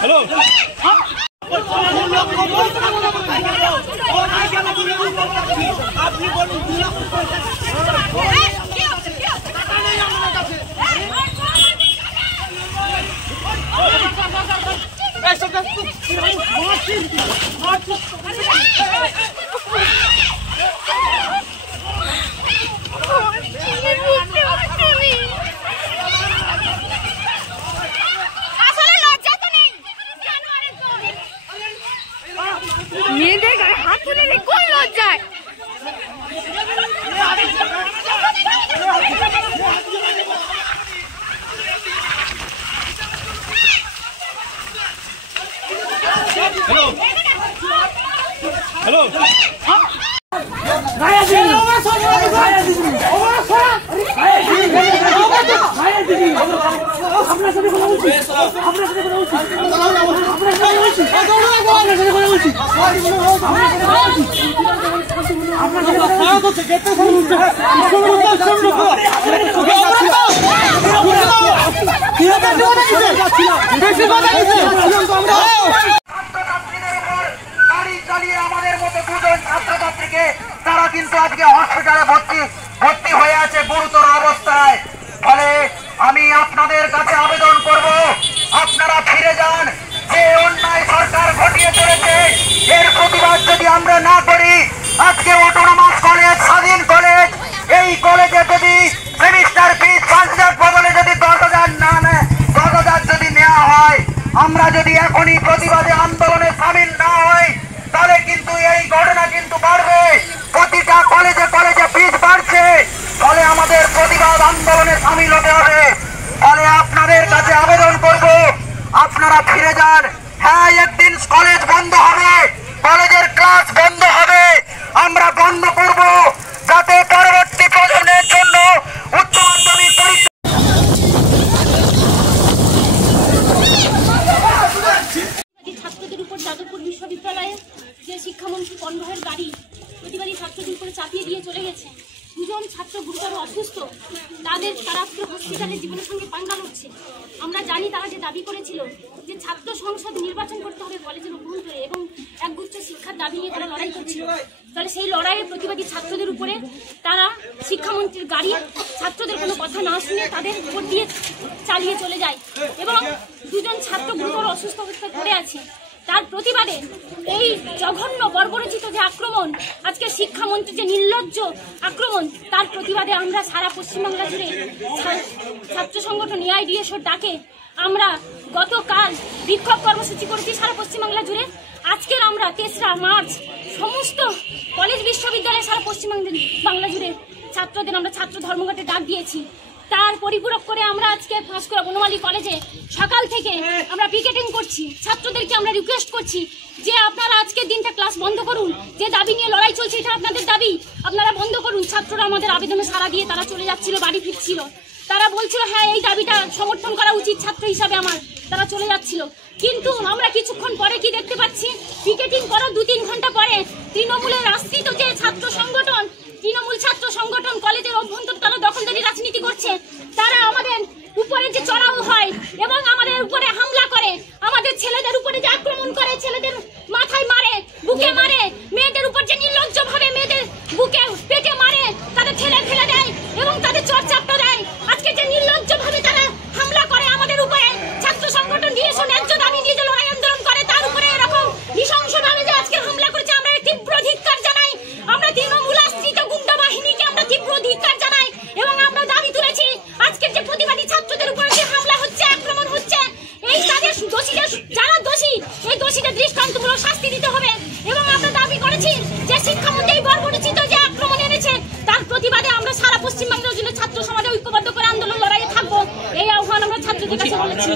Hello আপনি বলুন 2 লাখ মেয়েদের গায়ে হাত তুলে কোন লজ্জায় হ্যালো তারা কিন্তু আজকে হসপিটালে ভর্তি হয়ে আছে গুরুতর অবস্থায়। ফলে আমি আপনাদের কাছে আবেদন করব, আপনারা ফিরে যান। যে অন্যায় সরকার ঘটিয়ে চলেছে এর প্রতিবাদ যদি আমরা না করি, আজকে অটোনমাস কলেজ, স্বাধীন কলেজ, এই কলেজে যদি সেমিস্টার ফিস 5,000 বদলে যদি 10,000 না নেয়, 10,000 যদি নেওয়া হয়, আমরা যদি এখনই প্রতিবাদে আন্দোলনে সামিল না হই, তাহলে কিন্তু এই ঘটনা কিন্তু বাড়বে। প্রতিটা কলেজে কলেজে ফিস বাড়ছে, ফলে আমাদের প্রতিবাদ আন্দোলনে সামিল হতে হবে। ফলে আপনাদের কাছে আবেদন করব, আপনারা ফিরে যান। হ্যাঁ, একদিন কলেজ বন্ধ হবে, কলেজের ক্লাস বন্ধ হবে, আমরা বন্ধ করব, যাতে পরবর্তী প্রজন্মের জন্য উচ্চ মাধ্যমিক পরীক্ষা। ছাত্রদের উপর যাদবপুর বিশ্ববিদ্যালয়ে যে শিক্ষামন্ত্রী কনভয়ের গাড়ি প্রতিবাদী ছাত্রদের উপরে চাপিয়ে দিয়ে চলে গেছে, 2 জন ছাত্র গুরুতর অসুস্থ, তারা হসপিটালে জীবনের সঙ্গে পাঙ্গা লড়ছে। আমরা জানি তারা যে দাবি করেছিল যে ছাত্র সংসদ নির্বাচন করতে হবে কলেজের অভ্যন্তরে এবং একগুচ্ছ শিক্ষার দাবি নিয়ে তারা লড়াই করছিল। তাহলে সেই লড়াইয়ে প্রতিবাদী ছাত্রদের উপরে তারা শিক্ষামন্ত্রীর গাড়ি ছাত্রদের কোনো কথা না শুনে তাদের উপর দিয়ে চালিয়ে চলে যায় এবং 2 জন ছাত্র গুরুতর অসুস্থ অবস্থায় পড়ে আছে। তার প্রতিবাদে এই জঘন্য বর্বরচিত যে আক্রমণ, আজকে শিক্ষামন্ত্রী যে নির্লজ্জ আক্রমণ, তার প্রতিবাদে আমরা সারা পশ্চিমবাংলা জুড়ে ছাত্র সংগঠন এআইডিএসওর ডাকে আমরা গতকাল বিক্ষোভ কর্মসূচি করেছি সারা পশ্চিমবাংলা জুড়ে। আজকের আমরা 3রা মার্চ সমস্ত কলেজ বিশ্ববিদ্যালয়ে সারা পশ্চিমবাংলা জুড়ে ছাত্রদের আমরা ছাত্র ধর্মঘটে ডাক দিয়েছি। তার পরিপূরক করে আমরা আজকে পাঁশকুড়া বনমালী কলেজে সকাল থেকে আমরা পিকেটিং করছি। ছাত্রদেরকে আমরা রিকোয়েস্ট করছি যে আপনারা আজকের দিনটা ক্লাস বন্ধ করুন, যে দাবি নিয়ে লড়াই চলছে এটা আপনাদের দাবি, আপনারা বন্ধ করুন। ছাত্ররা আমাদের আবেদনে সাড়া দিয়ে তারা চলে যাচ্ছিল, বাড়ি ফিরছিল। তারা বলছিল হ্যাঁ এই দাবিটা সমর্থন করা উচিত ছাত্র হিসাবে আমার, তারা চলে যাচ্ছিল। কিন্তু আমরা কিছুক্ষণ পরে কি দেখতে পাচ্ছি, পিকেটিং করার 2-3 ঘন্টা পরে তৃণমূলের আশ্রিত যে ছাত্র সংগঠন, তৃণমূল ছাত্র সংগঠন কলেজের অভ্যন্তর তারা দখলদারি রাজনীতি করছে। তারা আমাদের উপরে যে চড়াও হয় এবং আমাদের উপরে হামলা করে, আমাদের ছেলেদের উপরে যে আক্রমণ করে, ছেলেদের মাথায় মারে, বুকে মারে, মেয়েদের উপর যে নির্লজ্জভাবে মেয়েদের বুকে পেটে মারে, তাদের ঠেলে ফেলে দেয় এবং তাদের চড়চাপটা দেয়। আজকে যে নির্লজ্জভাবে তারা হামলা করে আমাদের উপরে, ছাত্র সংগঠন ডিএসও ন্যায্য দাবি নিয়ে যে লড়াই আন্দোলন করে তার উপরে এরকম নৃশংসভাবে যে আজকে হামলা করেছে, আমরা তীব্র ধিক্কার জানাই। আমরা তৃণমূল আশ্রিত গুন্ডা বাহিনীকে আমরা তীব্র ধিক্কার জানাই এবং আমরা দাবি তুলেছি আজকের যে প্রতিবাদী ছাত্রদের উপরে যে হামলা হচ্ছে, আক্রমণ হচ্ছে, এই তাদের দোষীদের, যারা দোষী এই দোষীদের দৃষ্টান্তমূলক শাস্তি দিতে হবে। এবং আমরা দাবি করেছি যে শিক্ষামন্ত্রী বর্বরচিত যে আক্রমণ এনেছে তার প্রতিবাদে আমরা সারা পশ্চিমবঙ্গের জন্য ছাত্র সমাজে ঐক্যবদ্ধ করে আন্দোলন লড়াইয়ে থাকবো, এই আহ্বান আমরা ছাত্রদের কাছে বলেছি।